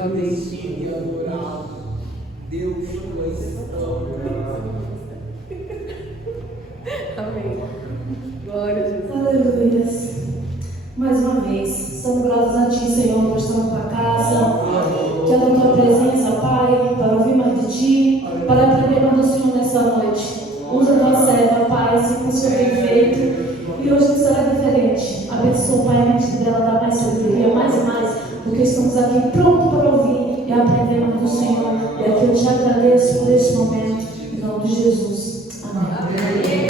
Amém. E adorar Deus com Amém. Glória a Jesus. Aleluia. Mais uma vez, estamos gratos a Ti, Senhor, por estar na Tua casa. Quero a Tua presença, Pai, para ouvir mais de Ti, para aprender mais do Senhor nessa noite. Usa a Tua serva, Pai, se o Senhor tem feito. E hoje será diferente. Abençoa, Pai, a mente dela, dá mais sabedoria, mais e mais, porque estamos aqui prontos para ouvir e aprender mais do Senhor. E aqui eu te agradeço por esse momento, em nome de Jesus. Amém.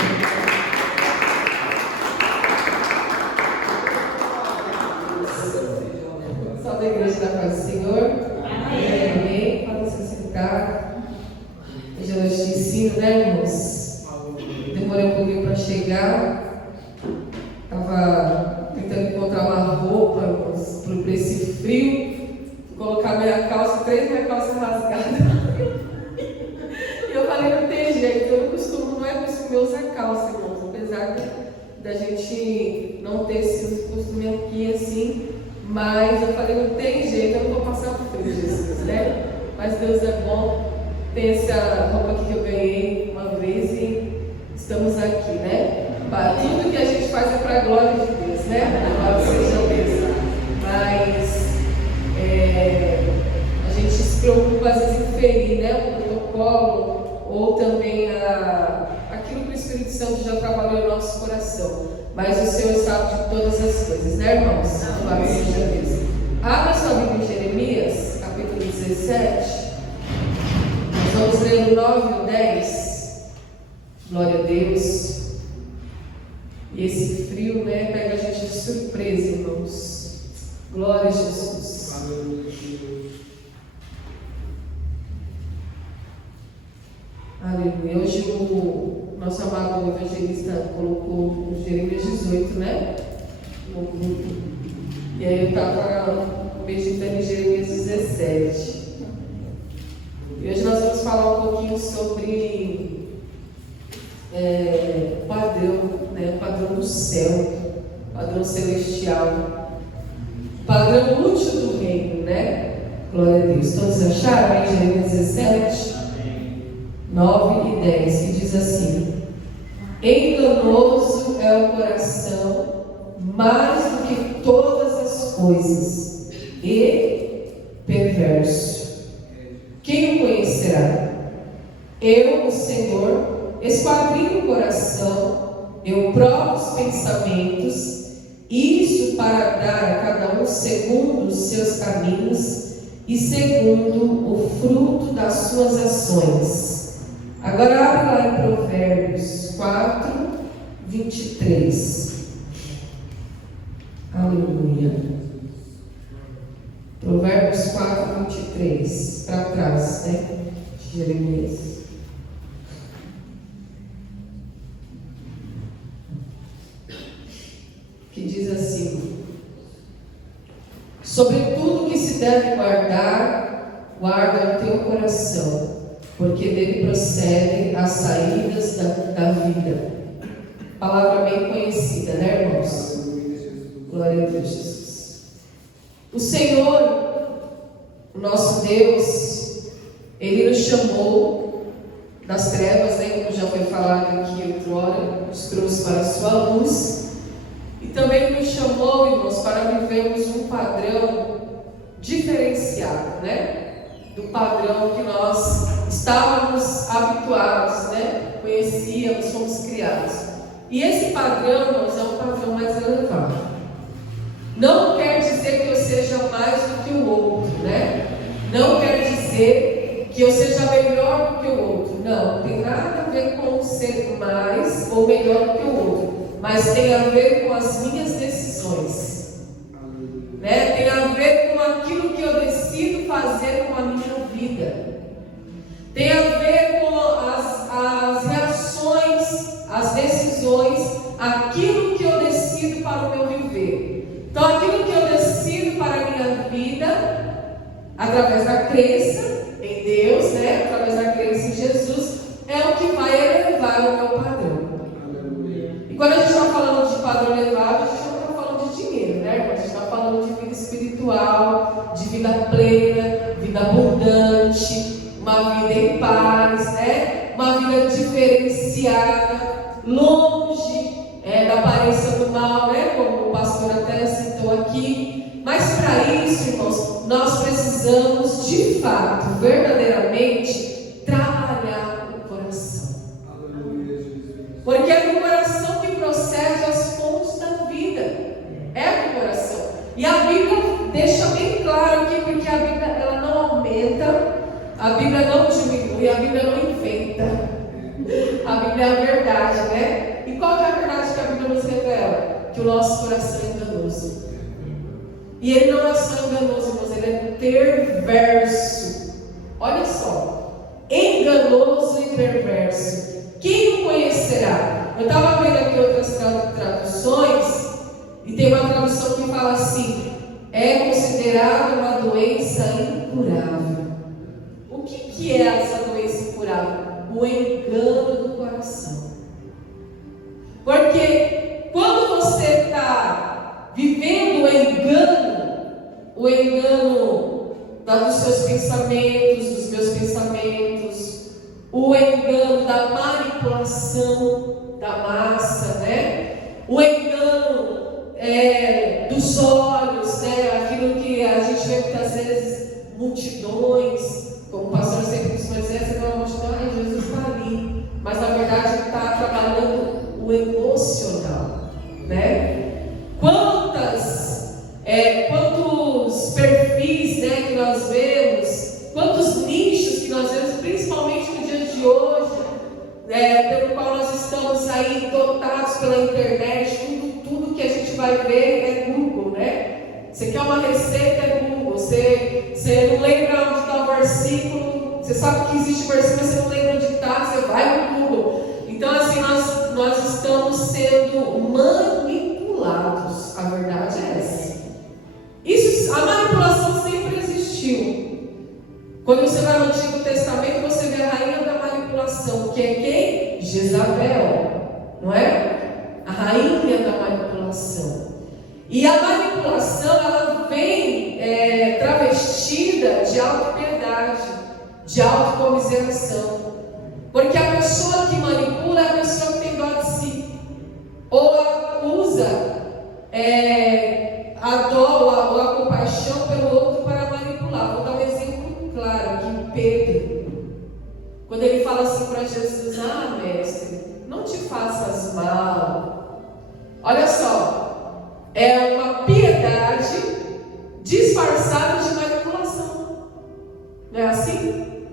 Salve a igreja da paz do Senhor. Amém. Amém. Pode se sentar. Hoje é noite de ensino, né, irmãos? Demorei um pouquinho para chegar. Estava tentando encontrar uma roupa, irmãos, para esse frio. Colocar minha calça, 3 minhas calças rasgadas. E eu falei, não tem jeito, eu não é costume usar calça, irmãos. Apesar da gente não ter esse costume aqui assim. Mas eu falei, não tem jeito, eu não vou passar por frio, Jesus, né? Mas Deus é bom. Tem essa roupa aqui que eu ganhei uma vez e estamos aqui, né? Tudo que a gente faz é para a glória de Deus, né? Glória seja Deus. Mas a gente se preocupa às vezes em ferir, né? O protocolo ou também aquilo que o Espírito Santo já trabalhou no nosso coração. Mas o Senhor sabe de todas as coisas, né, irmãos? Glória seja Deus. Abra sua Bíblia em Jeremias, capítulo 17. Nós vamos ler o 9 e o 10. Glória a Deus. E esse frio, né, pega a gente de surpresa, irmãos. Glória a Jesus. Aleluia. Hoje o nosso amado evangelista colocou o Jeremias 18, né? No grupo. E aí eu estava meditando em Jeremias 17. E hoje nós vamos falar um pouquinho sobre o padrão, né? O padrão do céu, o padrão celestial, o padrão útil do reino, né? Glória a Deus. Todos acharam aí Jeremias 17? 9 e 10, que diz assim: enganoso é o coração mais do que todas as coisas, e perverso. Quem o conhecerá? Eu, o Senhor, esquadrinho o coração, eu provo os pensamentos, isso para dar a cada um segundo os seus caminhos e segundo o fruto das suas ações. Agora abre lá em Provérbios 4, 23. Aleluia. Provérbios 4, 23. Para trás, né? De Jeremias. Que diz assim: sobretudo que se deve guardar, guarda o teu coração, porque dele procedem as saídas da vida. Palavra bem conhecida, né, irmãos? Glória a Deus, Jesus. O Senhor, o nosso Deus, Ele nos chamou das trevas, né, como já foi falado aqui outrora, nos trouxe para a sua luz. E também nos chamou, irmãos, para vivermos um padrão diferenciado, né? Do padrão que nós estávamos habituados, né? Conhecíamos, fomos criados. E esse padrão, irmãos, é um padrão mais elevado. Não quer dizer que eu seja mais do que o outro, né? Não quer dizer que eu seja melhor do que o outro. Não tem nada a ver com ser mais ou melhor do que o outro, mas tem a ver com as minhas decisões, né? Tem a ver com aquilo que eu decido fazer com a minha vida. Tem a ver com as reações, as decisões, aquilo que eu decido para o meu viver. Então, aquilo que eu decido para a minha vida, através da crença em Deus, né? Através da crença em Jesus, é o que vai elevar o meu padrão. E quando a gente está falando de padrão elevado, a gente não está falando de dinheiro, né? A gente está falando de vida espiritual, de vida plena, abundante, uma vida em paz, né? Uma vida diferenciada, longe da aparência do mal, né? Como o pastor até citou aqui. Mas para isso, irmãos, nós precisamos de fato, verdadeiramente, trabalhar o coração. Porque é do coração que procede as fontes da vida. É do coração. E a Bíblia deixa bem claro aqui, porque a Bíblia ela não aumenta, a Bíblia não diminui, a Bíblia não inventa. A Bíblia é a verdade, né? E qual é a verdade que a Bíblia nos revela? Que o nosso coração é enganoso. E ele não é só enganoso, irmãos, ele é perverso. Olha só, enganoso e perverso. Quem o conhecerá? Eu estava vendo aqui outras traduções, e tem uma tradução que fala assim: é considerada uma doença incurável. O que é essa doença incurável? O engano do coração. Porque quando você está vivendo o engano dos seus pensamentos, dos meus pensamentos, o engano da manipulação da massa, né? O engano dos olhos, né? Aquilo que a gente vê muitas vezes, multidões, como o pastor sempre costuma dizer, você vê uma multidão, Jesus está ali, mas na verdade ele está trabalhando o emocional, né? Quantos perfis, né, que nós vemos, quantos nichos que nós vemos, principalmente no dia de hoje, pelo qual nós estamos aí dotados pela internet, tudo que a gente vai ver é Google, né? Você quer uma receita, é Google. Você não lembra onde está o versículo, você sabe que existe versículo, mas você não lembra onde está, você vai no Google. Então assim, nós estamos sendo manipulados, a verdade é essa. A manipulação sempre existiu. Quando você vai no Antigo Testamento, você vê a rainha da manipulação, que é quem? Jezabel, não é? A rainha da manipulação. E a manipulação, ela vem travestida de autopiedade, de autocomiseração. Porque a pessoa que manipula é a pessoa que tem dó de si. Ou ela usa a dó ou a compaixão pelo outro para manipular. Vou dar um exemplo claro aqui. Pedro, quando ele fala assim para Jesus: mestre, não te faças mal. Olha só, é uma piedade disfarçada de manipulação. Não é assim?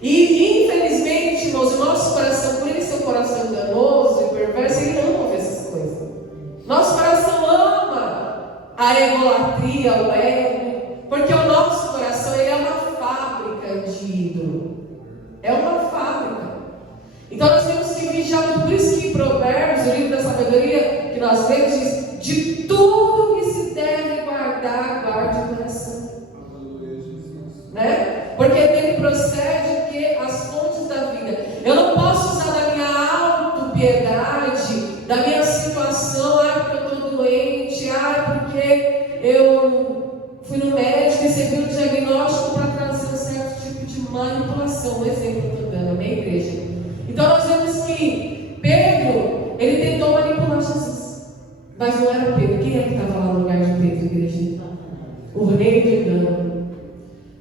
E infelizmente, irmãos, o nosso coração, por ele ser um coração enganoso e perverso, ele ama ouvir essas coisas. Nosso coração ama a egolatria, o ego, porque o nosso coração ele é uma fábrica de ídolo. É uma fábrica. Então nós temos que vigiar. Por isso que em Provérbios, o livro da sabedoria que nós lemos, diz: de tudo que se deve guardar, guarde o coração. Né? Porque dele procede que as fontes da vida. Eu não posso usar da minha autopiedade, da minha situação, porque eu estou doente, porque eu fui no médico e recebi um diagnóstico para trazer um certo tipo de manipulação. Um exemplo que eu estou dando, minha igreja. Então nós vemos que Pedro, ele tentou manipular Jesus, mas não era Pedro. Quem é que estava lá no lugar de Pedro, igreja? O rei do engano.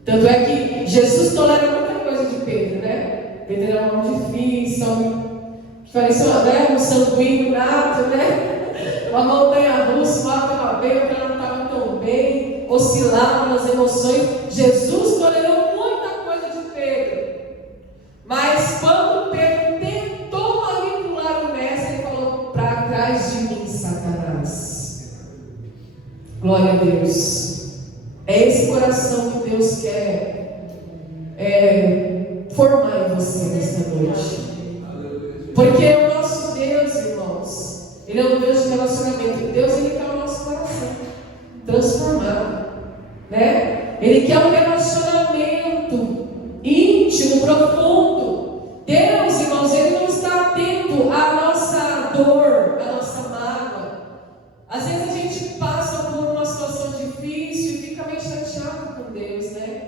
Tanto é que Jesus tolera muita coisa de Pedro, né? Pedro era um homem difícil, que parecia um sanguíneo nato, né? Uma montanha russa, uma estava bem, outra não estava tão bem, oscilava nas emoções. Jesus tolerou muita coisa de Pedro. Mas quando Pedro tentou manipular o mestre, ele falou: para trás de mim, Satanás. Glória a Deus. É esse coração que Deus quer formar em você nesta noite. Porque o nosso Deus, irmãos, Ele é um Deus de relacionamento. Deus, Ele quer o nosso coração transformado, né? Ele quer um relacionamento íntimo, profundo. Deus, irmãos, Ele não está atento à nossa dor, à nossa mágoa. Às vezes a gente passa por uma situação difícil e fica meio chateado com Deus, né?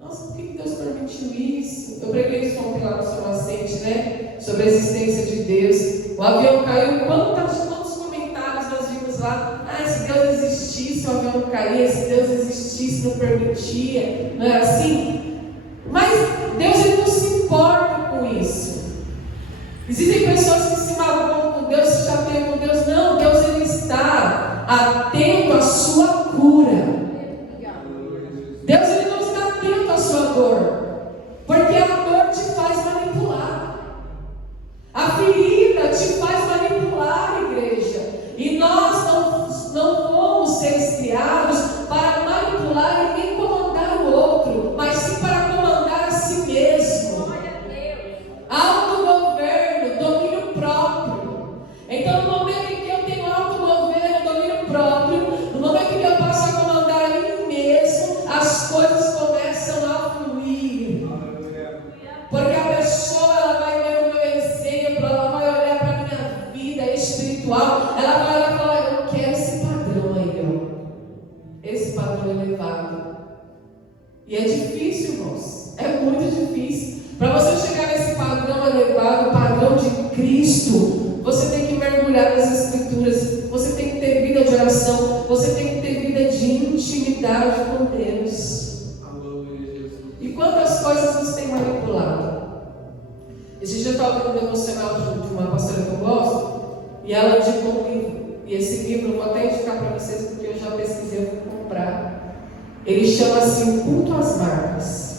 Nossa, por que Deus permitiu isso? Eu preguei isso ontem lá no São Nascente, né? Sobre a existência de Deus. O avião caiu, quantos comentários nós vimos lá? Ah, se Deus existisse, o avião não caía, se Deus existisse, não permitia. Não é assim? Mas Deus, ele não se importa com isso. Existem pessoas que se magoam com Deus, se chateiam com Deus. Não, Deus, ele está atento à sua cura. Deus, ele não está atento à sua dor, porque a dor te faz manipular, a ferida te faz manipular, igreja. E nós não fomos ser criados para manipular e nem comandar o outro, mas sim para comandar a si mesmo. Autogoverno, domínio próprio. Então, no momento em que eu tenho autogoverno, domínio próprio, no momento em que eu passo a comandar a mim mesmo, as coisas começam a fluir. Porque a pessoa, ela vai ver o meu exemplo, ela vai olhar para a minha vida espiritual, ela vai olhar e falar: eu quero esse padrão aí, ó. Esse padrão elevado. E é difícil, irmãos. É muito difícil. Para você chegar nesse padrão elevado, o padrão de Cristo, você tem que mergulhar nas Escrituras, você tem que ter vida de oração, você tem que ter vida de intimidade com Deus. E quantas coisas nos têm manipulado? Esse dia eu estava vendo um devocional de uma pastora que eu gosto, e ela indicou um livro. E esse livro eu vou até indicar para vocês, porque eu já pesquisei, eu vou comprar. Ele chama-se O Culto às Marcas.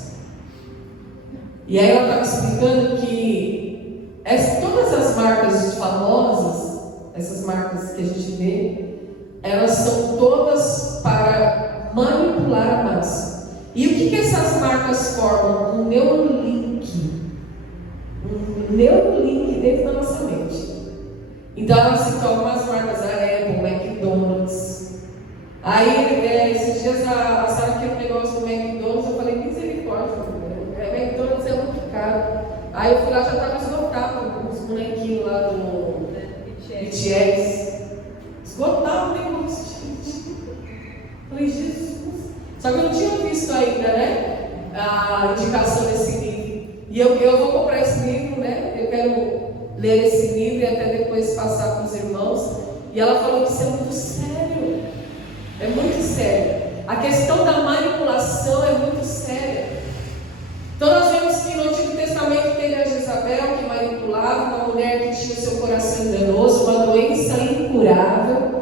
E aí ela estava explicando que todas as marcas famosas, essas marcas que a gente vê, elas são todas para manipular a massa. E o que essas marcas formam? Um neurolink dentro da nossa mente. Então ela citou algumas marcas, a Apple, McDonald's. Aí esses dias a Sara queria um negócio do McDonald's, eu falei: misericórdia, McDonald's é muito caro. Aí eu fui lá, já estava esgotado os bonequinhos lá do BTS. Esgotado o negócio, gente. Falei: Jesus. Só que eu não tinha visto ainda, né, a indicação desse livro. E eu vou comprar esse livro, né? Eu quero ler esse livro e até depois passar para os irmãos. E ela falou que isso é muito sério. É muito sério. A questão da manipulação é muito séria. Então nós vemos que no Antigo Testamento teve a Jezabel, que manipulava, uma mulher que tinha o seu coração enganoso, uma doença incurável,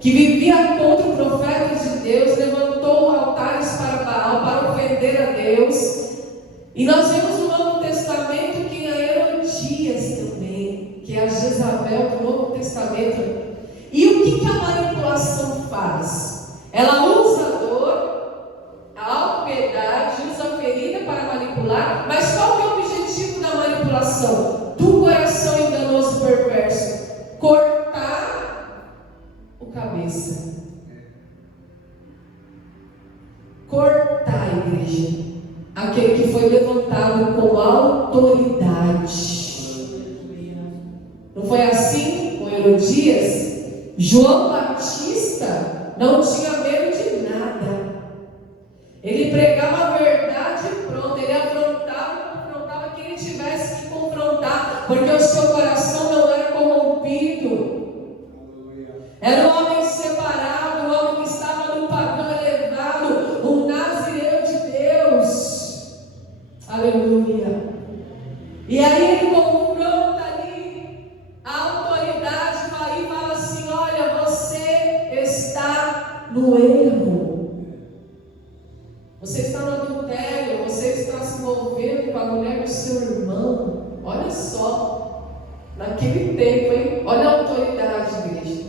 que vivia contra o profeta de Deus, levantou altares para Baal, para ofender a Deus. E nós vemos no Novo Testamento que a Herodias também, que é a Jezabel do Novo Testamento. E o que a manipulação faz? Ela usa a dor, a autopiedade, usa a ferida para manipular. Mas qual que é o objetivo da manipulação? Do coração enganoso e perverso: cortar o cabeça. Cortar a igreja. Aquele que foi levantado com autoridade. Não foi assim com Herodias? João Batista não tinha medo de nada. Ele pregava a verdade e pronto. Ele confrontava quem ele tivesse que confrontar, porque o seu coração não era corrompido. Era um homem separado, um homem que estava no padrão elevado, um nazireu de Deus. Aleluia. E aí ele confronta ali a autoridade e fala assim: olha, você está no erro. Você está no adultério, você está se envolvendo com a mulher do seu irmão. Olha só, naquele tempo, hein? Olha a autoridade, igreja.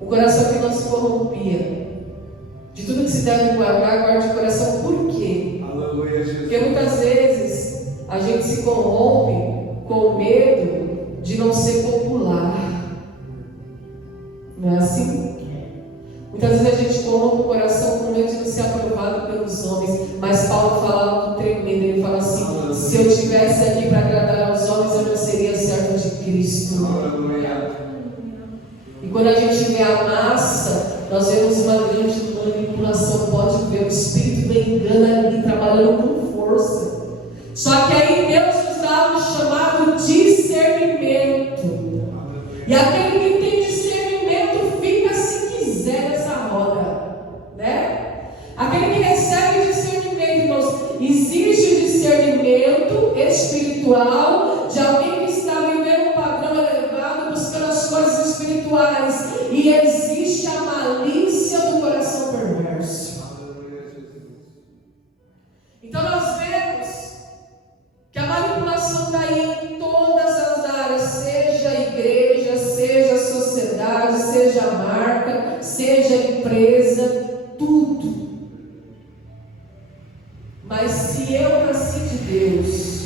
O coração que não se corrompia. De tudo que se deve guardar, guarde o coração. Por quê? Aleluia, Jesus. Porque muitas vezes a gente se corrompe com medo de não ser popular. Não é assim? Muitas vezes a gente corrompe o coração com medo de não ser aprovado pelos homens. Mas Paulo fala algo tremendo. Ele fala assim: se eu estivesse aqui para agradar aos homens, eu não seria servo de Cristo. Aleluia. E quando a gente vê a massa, nós vemos uma grande manipulação. Pode ver, o espírito do engano ali trabalhando com força. Só que aí Deus nos dá um chamado discernimento. E aquele que tem discernimento fica se quiser nessa roda, né? Aquele que recebe discernimento, irmãos, existe o discernimento espiritual de alguém que está vivendo um padrão elevado, buscando as coisas espirituais, e existe a malícia do coração perverso. Então nós vemos que a manipulação está aí em todas as áreas, seja a igreja, seja a sociedade, seja a marca, seja a empresa, tudo. Mas se eu nasci de Deus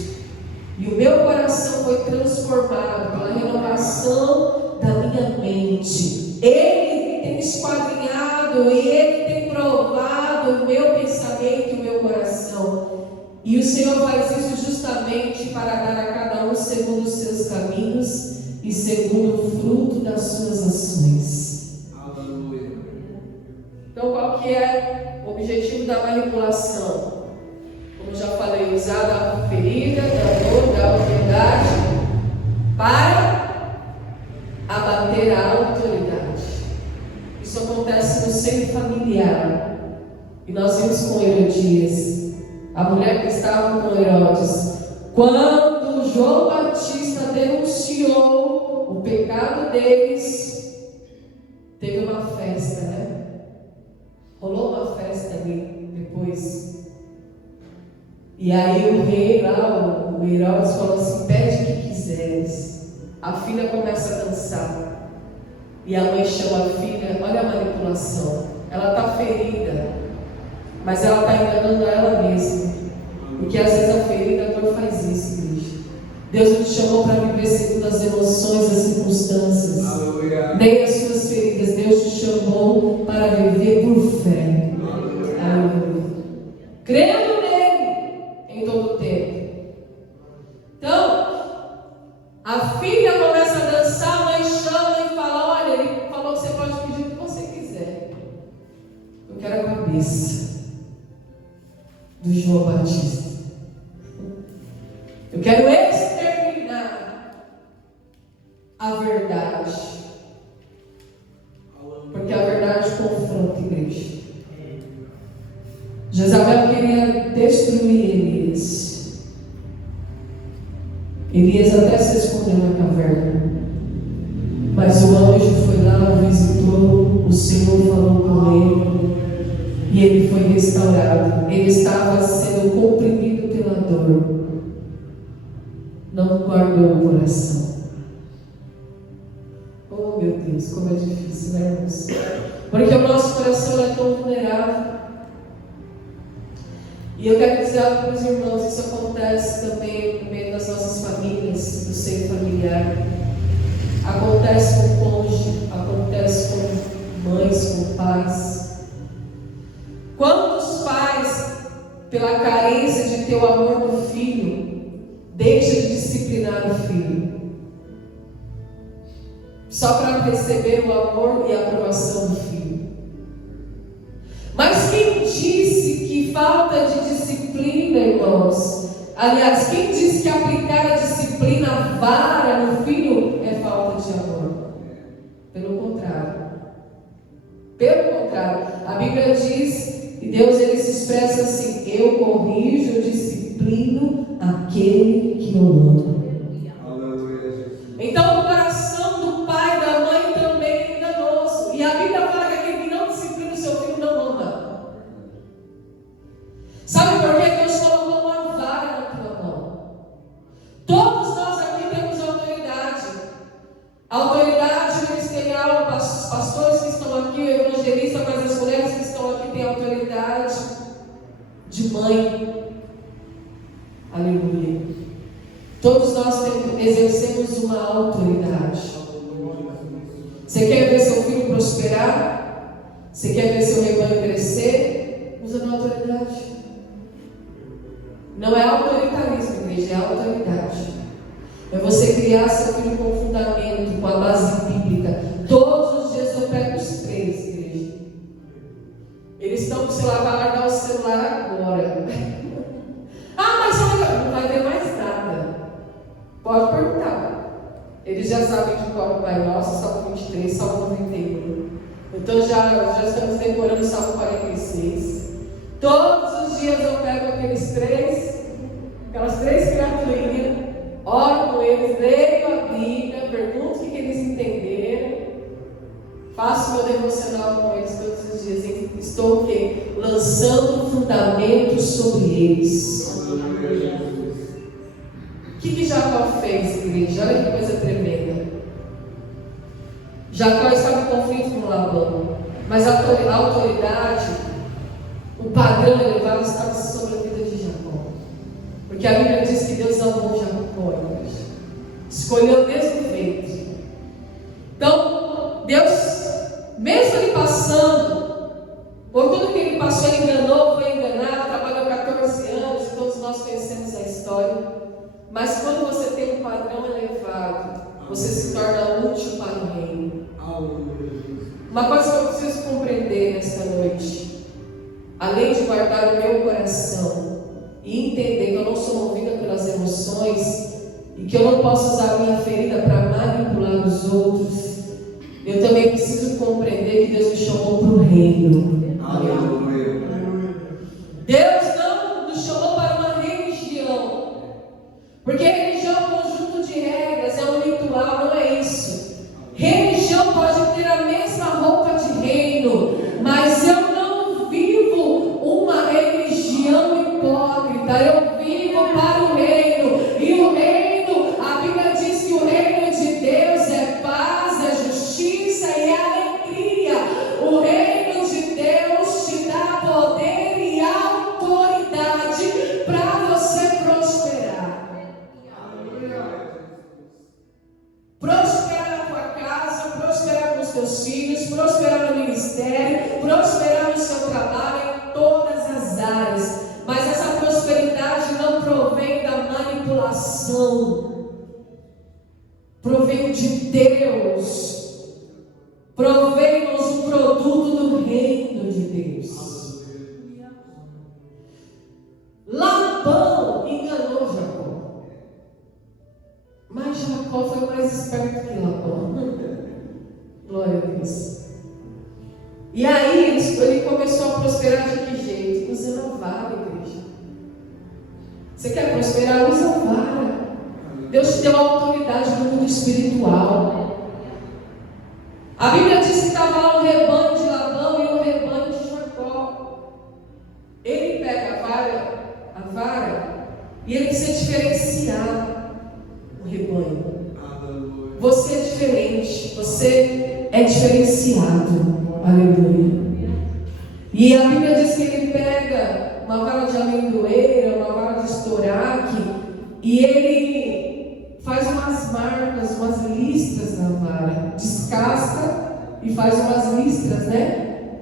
e o meu coração foi transformado pela renovação da minha mente, Ele tem esquadrinhado e Ele tem provado o meu pensamento e o meu coração. E o Senhor faz isso justamente para dar a cada um segundo os seus caminhos e segundo o fruto das suas ações. Aleluia. Então, qual que é o objetivo da manipulação? Como já falei, usar da ferida, da dor, da autoridade para abater a autoridade. Isso acontece no seio familiar. E nós vimos com Herodias, a mulher que estava com Herodes. Quando João Batista denunciou o pecado deles, teve uma festa, né? Rolou uma festa ali depois. E aí o rei lá, o Herodes, falou assim: pede o que quiseres. A filha começa a dançar. E a mãe chama a filha, olha a manipulação. Ela está ferida, mas ela está enganando ela mesma. Porque às vezes a ferida, a dor faz isso, igreja. Deus não te chamou para viver segundo as emoções, as circunstâncias. Aleluia. Nem as suas feridas. Deus te chamou para viver por fé. Aleluia. Crendo nele em todo o tempo. Então, a filha começa a dançar, a mãe chama e fala: olha, ele falou que você pode pedir o que você quiser. Eu quero a cabeça do João Batista. Eu quero exterminar a verdade. Porque a verdade confronta a igreja. Jezabel queria destruir Elias. Elias até se escondeu na caverna. Mas o anjo foi lá, o visitou, o Senhor falou com ele. E ele foi restaurado. Ele estava sendo comprimido pela dor. Não guardou o coração. Oh meu Deus, como é difícil, né, irmãos? Porque o nosso coração é tão vulnerável. E eu quero dizer algo para os irmãos: isso acontece também no meio das nossas famílias, no seio familiar. Acontece com o cônjuge, acontece com mães, com pais. Quantos pais, pela carência de ter o amor do filho, deixam de disciplinar o filho? Só para receber o amor e a aprovação do filho. Mas quem disse que falta de disciplina, irmãos? Aliás, quem disse que aplicar a disciplina, a vara no filho é falta de amor? Pelo contrário. Pelo contrário, a Bíblia diz, e Deus ele se expressa assim: eu corrijo, disciplino aquele que eu amo. Então o coração do pai e da mãe também é enganoso. E a Bíblia fala que aquele que não disciplina o seu filho não ama. Sabe por quê? Deus colocou uma vara na tua mão. Todos nós aqui temos autoridade. Autoridade ministerial, os pastores que estão aqui, o evangelista, mas as mulheres que estão aqui têm autoridade de mãe. Aleluia. Todos nós exercemos uma autoridade. Você quer ver seu filho prosperar? Você quer ver seu rebanho crescer? Usa a autoridade. Não é autoritarismo, igreja, é autoridade. É você criar seu filho com fundamento, com a base bíblica. Todos os dias eu pego os 3, igreja. Eles estão com o celular, vai largar o celular agora. Pai Nosso, Salmo 23, Salmo 91. Então já estamos decorando o Salmo 46. Todos os dias eu pego aquelas três criaturinhas, oro com eles, leio a Bíblia, pergunto o que eles entenderam, faço meu devocional com eles todos os dias. Estou o quê? Lançando fundamentos sobre eles. O que Jacó fez, igreja? Olha que coisa tremenda. Jacó estava em conflito com Labão, mas a autoridade, o padrão elevado estava sobre a vida de Jacó. Porque a Bíblia diz que Deus amou Jacó, igreja. Escolheu desde o ventre. Então, Deus, mesmo ele passando por tudo que ele passou, ele enganou, foi enganado, trabalhou 14 anos, e todos nós conhecemos a história. Mas quando você tem um padrão elevado, você se torna útil para o reino. Uma coisa que eu preciso compreender nesta noite, além de guardar o meu coração e entender que eu não sou movida pelas emoções e que eu não posso usar a minha ferida para manipular os outros, eu também preciso compreender que Deus me chamou para o reino. Aleluia. Deus não nos chamou para uma religião, porque religião é um conjunto de regras, é um ritual, não é isso. Religião pode ter a mesma roupa de reino, mas eu não vivo uma religião hipócrita, eu vivo para o reino. E o reino, a Bíblia diz que o reino de Deus é paz, é justiça e é alegria. O reino de Deus te dá poder e autoridade para você prosperar. Prosperar na tua casa, prosperar com os teus filhos, prosperar no ministério, prosperar no seu trabalho, em todas as áreas. Mas essa prosperidade não provém da manipulação, provém de Deus, provém-nos um produto do reino de Deus. Labão enganou Jacó, mas Jacó foi mais esperto que Labão. Glória a Deus. E aí ele começou a prosperar de que jeito? Usando a vara, igreja. Você quer prosperar? Usa a vara. Deus te deu autoridade no mundo espiritual. A Bíblia diz que estava lá o rebanho de Labão e o rebanho de Jacó. Ele pega a vara e ele precisa diferenciar o rebanho. Você é diferente, você é diferenciado. Aleluia. E a Bíblia diz que ele pega uma vara de amendoeira, uma vara de estoraque, e ele faz umas marcas, umas listras na vara, descasca e faz umas listras, né?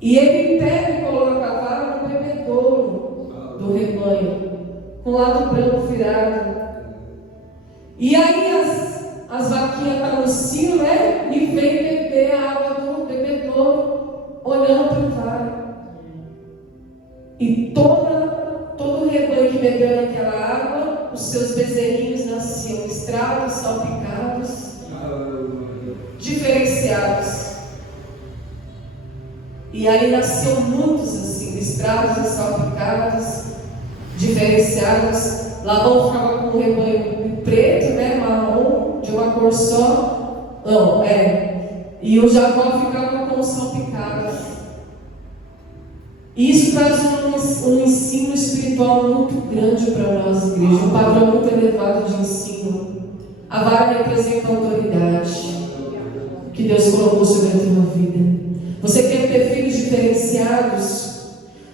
E ele pega e coloca a vara no bebedouro do rebanho, com o lado branco virado. E aí as vaquinhas estão no cio, né? E vem beber a água do bebedouro, olhando para o vara. E todo o rebanho que bebeu naquela água, os seus bezerrinhos nasciam listrados, salpicados, diferenciados. E aí nasceu muitos assim, listrados e salpicados, diferenciados. Labão ficava com o rebanho preto, né, marrom, de uma cor só. E o Jacó ficava com os salpicados. Isso traz um ensino espiritual muito grande para nós, igreja. Um padrão muito elevado de ensino. A vara representa a autoridade que Deus colocou sobre a tua vida. Você quer ter filhos diferenciados?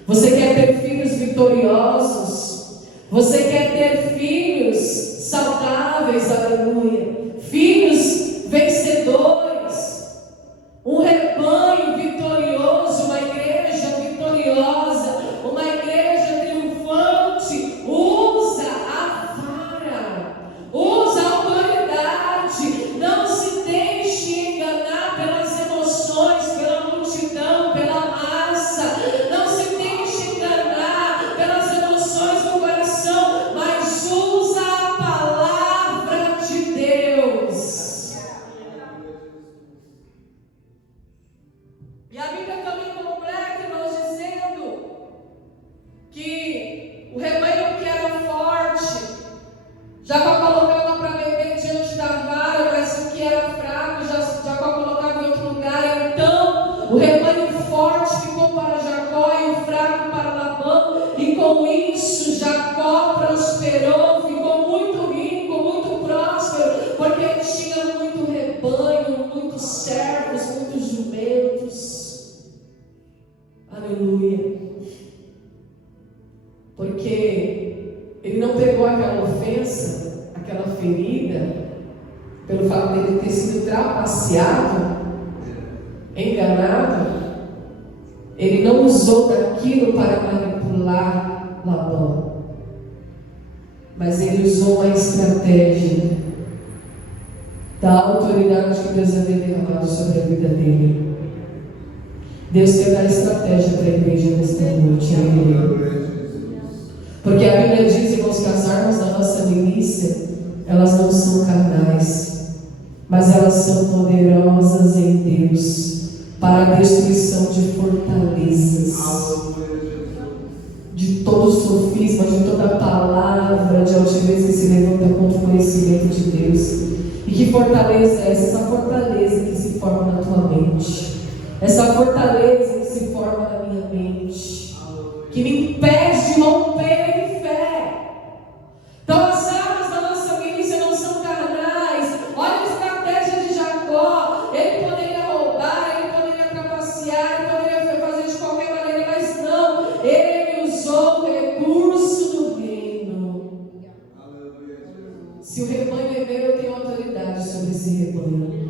Você quer ter filhos vitoriosos? Você quer ter filhos saudáveis, aleluia, filhos vencedores, um rebanho vitorioso, uma igreja vitoriosa, uma igreja triunfante. Usa a vara, usa a autoridade, não se deixe enganar pelas emoções, pela multidão, pela massa, não se deixe enganar pelas emoções do coração. e com isso Jacó prosperou, ficou muito rico, muito próspero, porque ele tinha muito rebanho, muitos servos, muitos jumentos. Aleluia. Porque ele não pegou aquela ofensa, aquela ferida, pelo fato dele ter sido trapaceado, enganado. Ele não usou daquilo para manipular Labão, mas ele usou uma estratégia da autoridade que Deus havia derramado sobre a vida dele. Deus quer dar estratégia para a igreja nesta noite, aleluia. Porque a Bíblia diz, irmãos, que as armas da nossa milícia, elas não são carnais, mas elas são poderosas em Deus para a destruição de fortalezas, de todo sofisma, de toda palavra de altivez que se levanta contra o conhecimento de Deus. E que fortaleza é essa? Essa fortaleza que se forma na tua mente, essa fortaleza que se forma na minha mente, que me impede de romper em fé. Então as armas da nossa milícia não são carnais. Olha a estratégia de Jacó. Ele poderia roubar, ele poderia trapacear, ele poderia fazer de qualquer maneira, mas não, ele usou o recurso do reino. Se o rebanho é meu, eu tenho autoridade sobre esse rebanho.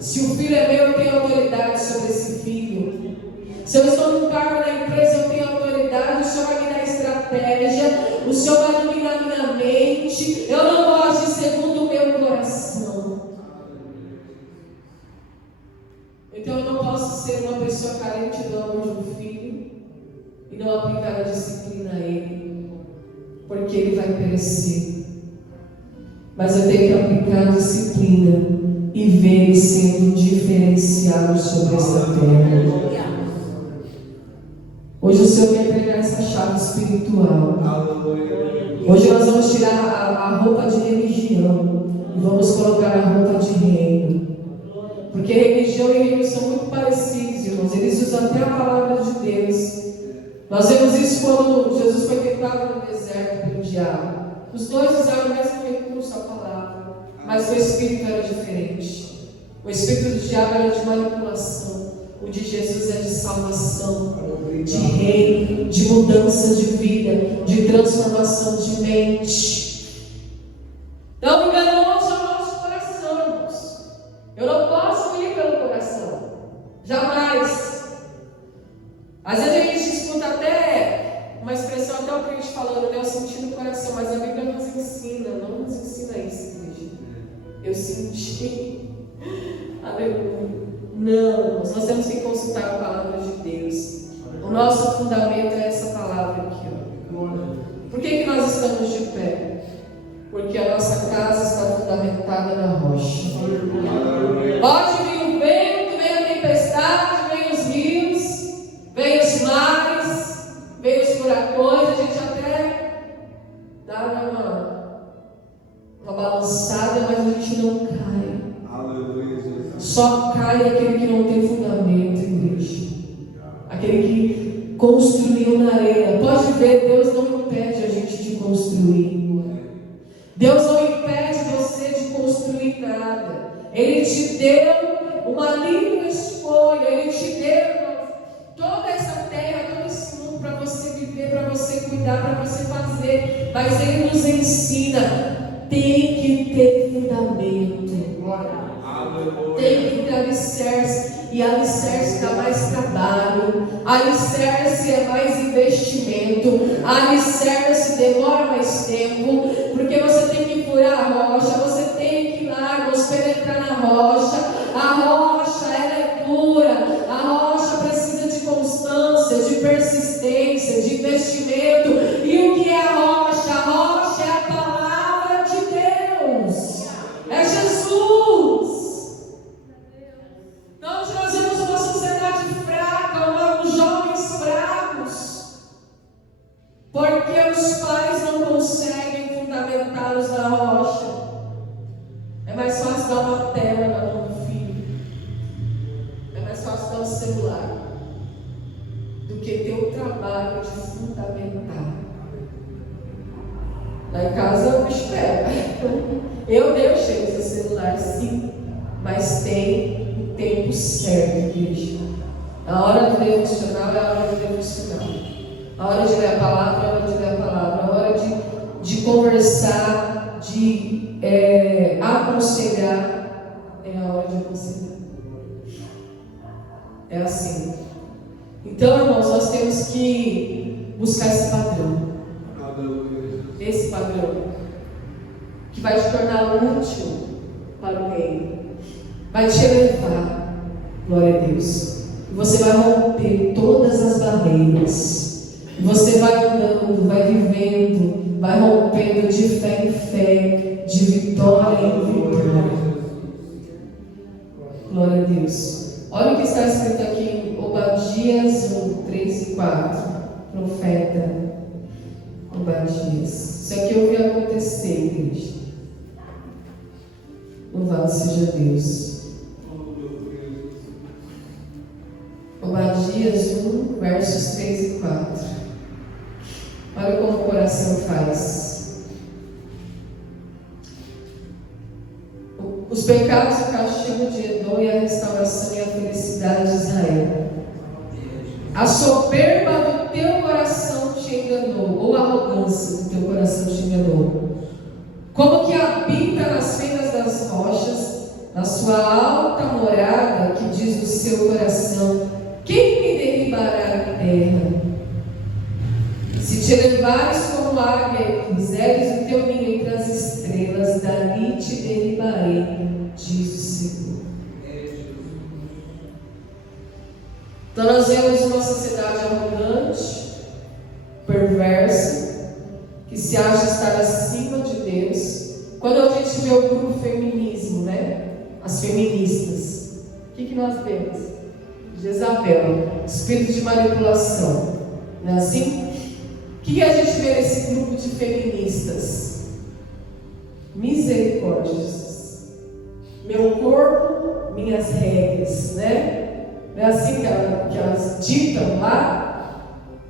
Se o filho é meu, eu tenho autoridade sobre esse filho. Se eu estou num cargo na empresa, eu tenho autoridade. O Senhor vai me dar estratégia, o Senhor vai dominar minha mente. Eu não vou agir segundo o meu coração. Então eu não posso ser uma pessoa carente do amor de um filho e não aplicar a disciplina a ele, porque ele vai perecer. Mas eu tenho que aplicar a disciplina e ver ele sendo diferenciado sobre essa terra. Hoje o Senhor quer pegar essa chave espiritual. Hoje nós vamos tirar a roupa de religião e vamos colocar a roupa de reino. Porque religião e reino são muito parecidos, irmãos. Eles usam até a palavra de Deus. Nós vemos isso quando Jesus foi tentado no deserto pelo diabo. Os dois usaram o mesmo recurso, a palavra, mas o espírito era diferente. O espírito do diabo era de manipulação, o de Jesus é de salvação, de reino, de mudança de vida, de transformação de mente. Então, enganoso é o nosso coração, irmãos. Eu não posso ir pelo coração, jamais. Às vezes a gente escuta até uma expressão, até o crente falando, né? Eu senti no coração, mas a Bíblia nos ensina, não nos ensina isso, igreja. Eu senti. Aleluia. Não, nós temos que consultar a palavra de Deus. O nosso fundamento é essa palavra aqui, ó. Por que nós estamos de pé? Porque a nossa casa está fundamentada na rocha. Pode vir o vento, vem a tempestade, vem os rios, vem os mares, vem os furacões, a gente até dá uma balançada, mas a gente não cai. Só cai aquele que não tem fundamento, igreja. Aquele que construiu na areia. Pode ver, Deus não impede a gente de construir. Deus não impede você de construir nada. Ele te deu uma livre escolha. Ele te deu toda essa terra, todo esse mundo para você viver, para você cuidar, para você fazer. Mas Ele nos ensina, tem que ter fundamento. Tem que ter alicerce. E alicerce dá mais trabalho, alicerce é mais investimento, alicerce demora mais tempo, porque você tem que furar a rocha, você tem que ir lá, penetrar na rocha. A rocha ela é dura, a rocha precisa de constância, de persistência, de investimento. E o que é a rocha? A rocha é a palavra de Deus, é Jesus. Então nós vemos uma sociedade fraca, uns jovens fracos, porque os pais não conseguem trabalho de fundamentar. Lá em casa o bicho pega. Eu deixei o celular, sim, mas tem o tempo certo, igreja. A hora do devocional é a hora do devocional. A hora de ler a palavra é a hora de ler a palavra. A hora de conversar, de aconselhar é a hora de aconselhar. É assim. Então, irmãos, nós temos que buscar esse padrão. Esse padrão que vai te tornar útil para o reino, vai te elevar, glória a Deus. E você vai romper todas as barreiras. E você vai andando, vai vivendo, vai rompendo de fé em fé, de vitória em vitória. Glória a Deus. Olha o que está escrito aqui em Obadias 1, 3 e 4. Profeta Obadias. Isso aqui eu vi acontecer, igreja. Louvado seja Deus. Obadias 1, versos 3 e 4. Olha como o coração faz. Os pecados e o castigo de Edom e a restauração e a felicidade de Israel. A soberba do teu coração te enganou, ou a arrogância do teu coração te enganou. Como que habita nas fendas das rochas, na sua alta morada, que diz no seu coração: quem me derribará da terra? Se te elevares como águia e puseres o teu ninho entre as estrelas, dali te derribarei, diz o Senhor. Então nós vemos uma sociedade arrogante, perversa, que se acha estar acima de Deus. Quando a gente vê o grupo feminismo, né? As feministas, o que nós vemos? Jezabel, espírito de manipulação, não é assim? O que a gente vê nesse grupo de feministas? Misericórdia, Jesus. Meu corpo, minhas regras, né? Não é assim que elas ditam lá?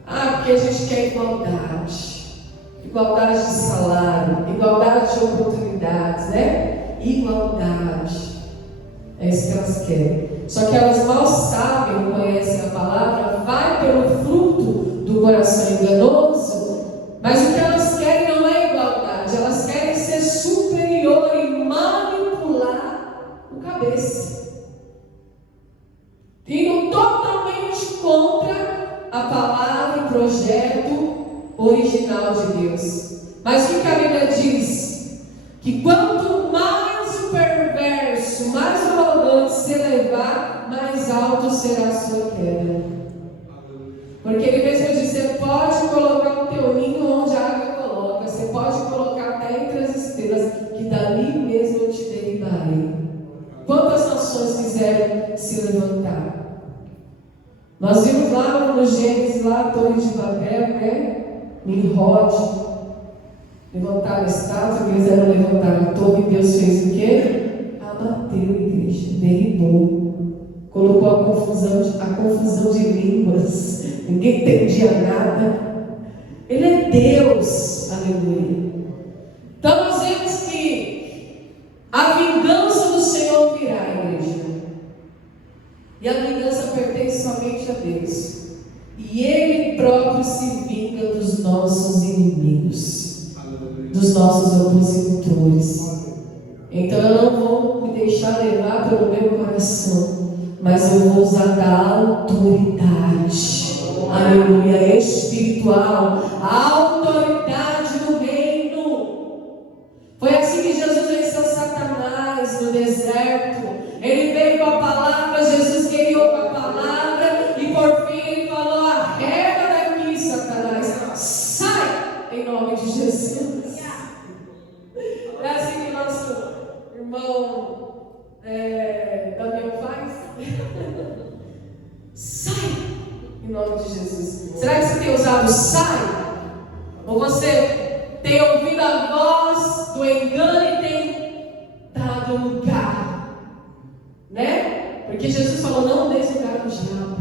Porque a gente quer igualdade. Igualdade de salário, igualdade de oportunidades, né? Igualdade. É isso que elas querem. Só que elas mal sabem, não conhecem a palavra, vai pelo fruto do coração enganoso, mas o que elas querem não é igualdade, elas querem ser superior e manipular o cabeça. Indo totalmente contra a palavra e projeto original de Deus. Mas o que a Bíblia diz? Que quanto mais o perverso, mais o arrogante se elevar, mais alto será a sua queda. Porque ele mesmo diz: você pode colocar o teu ninho onde a água coloca, você pode colocar até entre as estrelas, que dali mesmo eu te derribarei. Quantas nações quiseram se levantar? Nós vimos lá no Gênesis, lá a Torre de Babel, né? Nimrod, levantaram a estátua, eles quiseram levantar a torre, e Deus fez o quê? Abateu a igreja, derribou, colocou a confusão de línguas, ninguém entendia nada. Ele é Deus, aleluia. Então nós vemos que a vingança do Senhor virá, igreja, e a vingança pertence somente a Deus. E Ele próprio se vinga dos nossos inimigos, dos nossos opositores. Então eu não vou me deixar levar pelo meu coração, mas eu vou usar da autoridade, aleluia, espiritual, a autoridade do reino. Foi assim que Jesus venceu Satanás no deserto. Ele veio com a palavra, Jesus guiou com a palavra, e por fim ele falou: arreda daqui, Satanás, sai em nome de Jesus. É assim que nosso irmão Daniel faz. Sai em nome de Jesus. Será que você tem usado sai? Ou você tem ouvido a voz do engano e tem dado lugar? Né? Porque Jesus falou: não deis lugar ao diabo.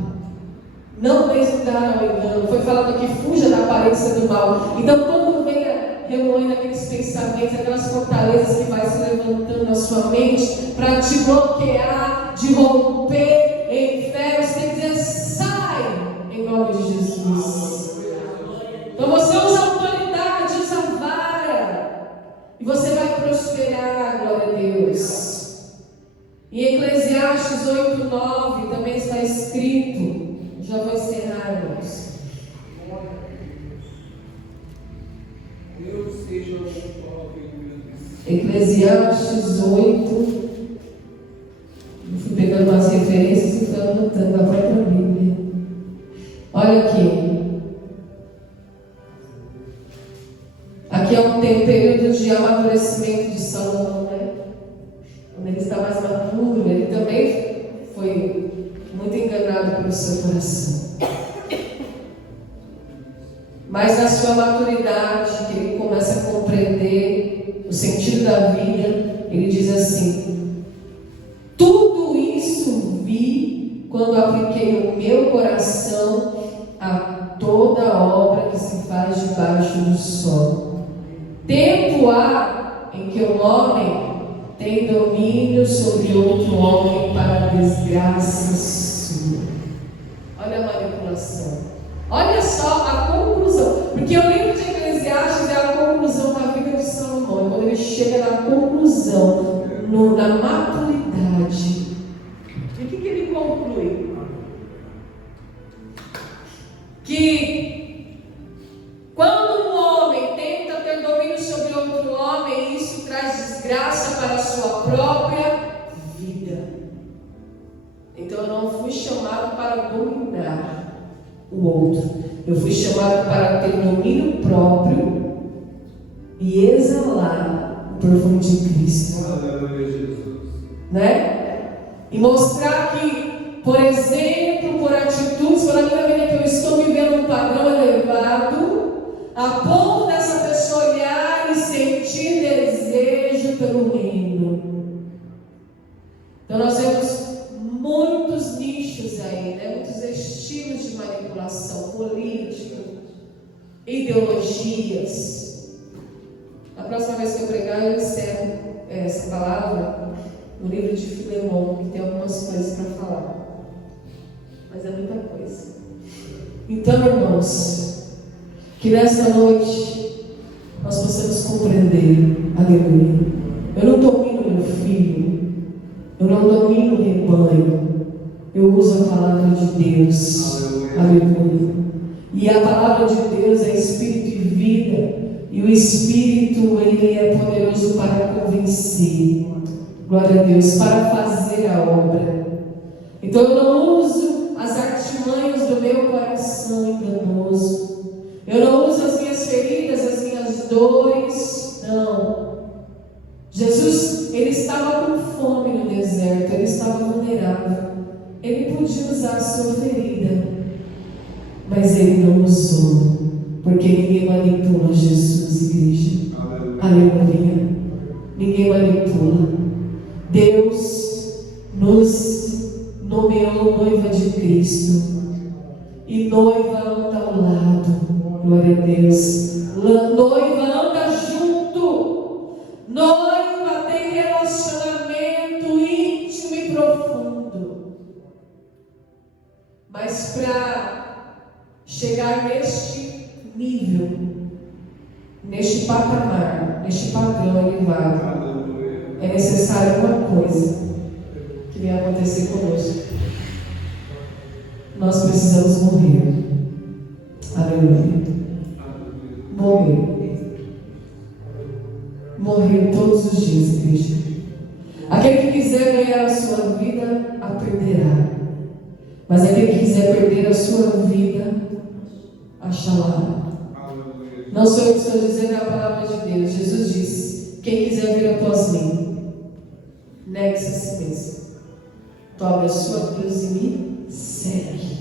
Não deis lugar ao engano. Foi falado aqui, fuja da aparência do mal. Então, quando venha remoendo aqueles pensamentos, aquelas fortalezas que vai se levantando na sua mente para te bloquear, de romper em fé, você tem que dizer: sai, em nome de Jesus. Então você usa a autoridade, usa a vara, e você vai prosperar, glória a Deus. Em Eclesiastes 8:9 também está escrito, já vou encerrar, irmãos. Deus seja o Eclesiastes 8. Eu fui pegando umas referências e fui anotando a própria Bíblia. Olha aqui. Aqui tem um período de amadurecimento de Salomão, né? Quando ele está mais maduro, ele também foi muito enganado pelo seu coração. Mas na sua maturidade, que ele começa a compreender o sentido da vida, ele diz assim: tudo isso vi quando apliquei o meu coração a toda obra que se faz debaixo do sol. Tempo há em que um homem tem domínio sobre outro homem para a desgraça sua. Olha a manipulação. Olha só a conclusão. Porque o livro de Eclesiastes é a conclusão da vida de Salomão. Quando ele chega na conclusão, na maturidade. E o que ele conclui? Que quando um homem tenta ter domínio sobre outro homem, isso traz desgraça para a sua própria vida. Então eu não fui chamado para dominar o outro. Eu fui chamado para ter domínio próprio e exalar o perfume de Cristo. Né? E mostrar que, por exemplo, por atitudes, pela minha vida, que eu estou vivendo um padrão elevado, a ponto dessa pessoa olhar e sentir desejo pelo reino. Então nós vemos muitos nichos aí, né? Muitos estilos de manipulação política, ideologias. Na próxima vez que eu pregar, eu encerro essa palavra no livro de Filemão, que tem algumas coisas para falar, mas é muita coisa. Então, irmãos, que nesta noite nós possamos compreender, aleluia. Eu não domino meu filho, eu não domino o rebanho, eu uso a palavra de Deus, aleluia. E a palavra de Deus é espírito e vida, e o espírito, ele é poderoso para convencer, glória a Deus, para fazer a obra. Então eu não uso as artimanhas do meu coração enganoso, eu não uso as minhas feridas, as minhas dores, não. Jesus, ele estava com fome no deserto, ele estava vulnerável, ele podia usar a sua ferida, mas ele não usou, porque ninguém manipula Jesus, igreja. Aleluia. Ninguém manipula. Deus nos nomeou noiva de Cristo, e noiva anda ao lado, glória a Deus. Noiva anda junto, noiva tem relacionamento íntimo e profundo. Mas para chegar neste nível, neste patamar, neste padrão elevado, é necessário uma coisa que vai acontecer conosco. Nós precisamos morrer. Aleluia. Morrer. Morrer todos os dias, igreja. Aquele que quiser ganhar a sua vida, a perderá. Mas aquele que quiser perder a sua vida, achará. Não sou eu que estou dizendo, é a palavra de Deus. Jesus disse: quem quiser vir após mim, negue-se a si mesmo, tome a sua cruz e me segue.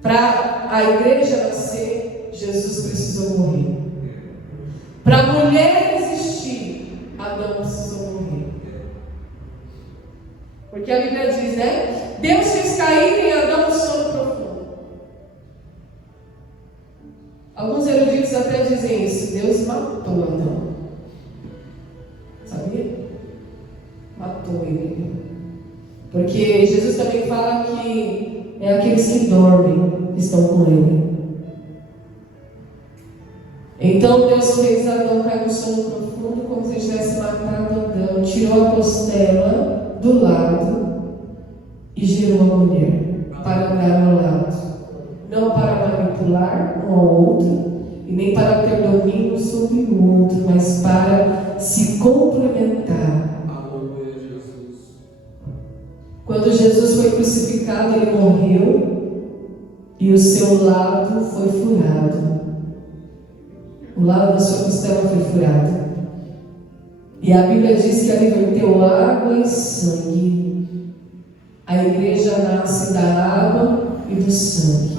Para a igreja nascer, Jesus precisou morrer. Para a mulher existir, Adão precisou morrer. Porque a Bíblia diz, né? Deus fez cair em Adão um sono profundo. Alguns eruditos até dizem isso. Deus matou Adão. Sabia? Matou ele. Porque Jesus também fala que é aqueles que dormem que estão com ele. Então Deus fez Adão cair no sono profundo, como se tivesse matado Adão, tirou a costela do lado e gerou a mulher para andar ao lado, não para manipular um ao outro e nem para ter domínio sobre o outro, mas para se complementar. Aleluia, Jesus. Quando Jesus foi crucificado, ele morreu e o seu lado foi furado. O lado da sua costela foi furado. E a Bíblia diz que ali verteu água e sangue. A igreja nasce da água e do sangue.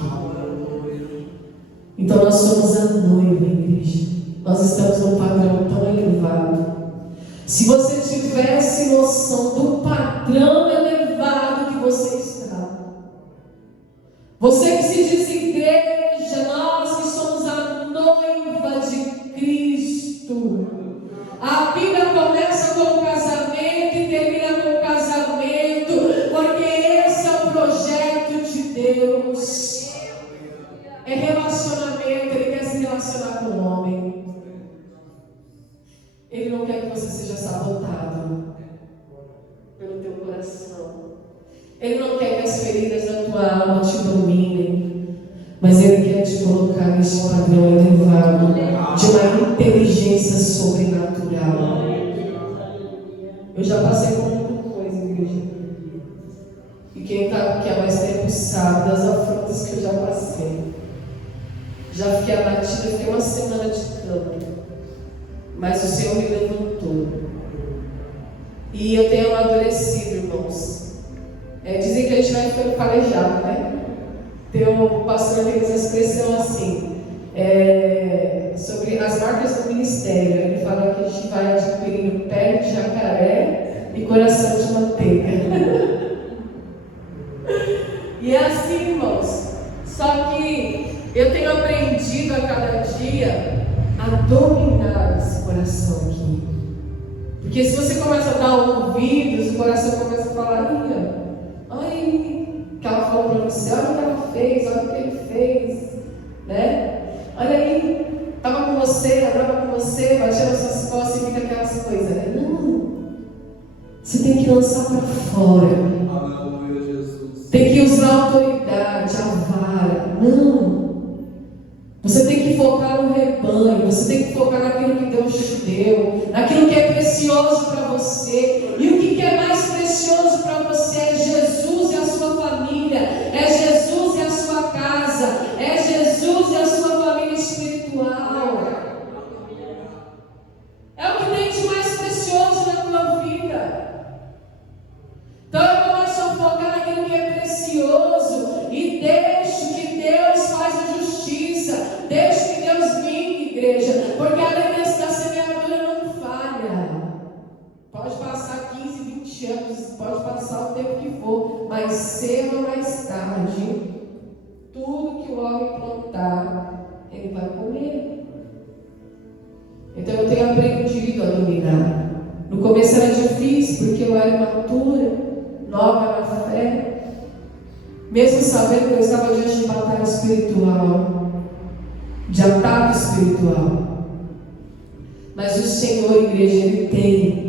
Então nós somos a noiva, igreja. Nós estamos num padrão tão elevado. Se você tivesse noção do padrão elevado que você está, você que se diz igreja, nós que somos a noiva de Cristo. A Bíblia começa com o casamento e termina com o casamento, porque esse é o projeto de Deus. É relacionamento, Ele quer se relacionar com o homem. Ele não quer que você seja sabotado pelo teu coração. Ele não quer que as feridas da tua alma te dominem, mas Ele quer te colocar neste padrão elevado de uma inteligência sobrenatural. Eu já passei por muita coisa, igreja. E quem está aqui há mais tempo sabe das afrontas que eu já passei. Já fiquei abatida, fiquei uma semana de cama. Mas o Senhor me levantou. E eu tenho amadurecido, irmãos. Dizem que a gente vai ficando calejado, né? Tem um pastor que diz a expressão assim, sobre as marcas do ministério. Ele fala que a gente vai adquirindo pele de jacaré e coração de manteiga. E é assim, irmãos. Só que eu tenho aprendido a cada dia a dominar esse coração aqui. Porque se você começa a dar ouvidos, o coração começa a falar, ai, que ela falou para você, olha o que ela fez, olha o que ele fez, né? Olha aí, estava com você, andava com você, batia nas suas costas e fica aquelas coisas, né? Não, você tem que lançar para fora. Aleluia, Jesus. Tem que usar a autoridade, a vara. Não. Você tem que focar no rebanho, você tem que focar naquilo que Deus te deu, naquilo que é precioso para você. E o que é mais precioso para você é Jesus e a sua família, é Jesus e a sua casa, é Jesus e a sua família espiritual. É o que tem de mais precioso na tua vida. Então eu começo a focar naquilo que é precioso e deixo que Deus faça a justiça, deixo que Deus vingue, igreja, porque a lei da semeadura não falha. Pode passar 15, 20 anos, pode passar o tempo que for, mas cedo ou mais tarde, tudo que o homem plantar, ele vai comer. Então eu tenho aprendido a dominar. No começo era difícil, porque eu era imatura, nova na fé, mesmo sabendo que eu estava diante de batalha espiritual, de ataque espiritual. Mas o Senhor, igreja, Ele tem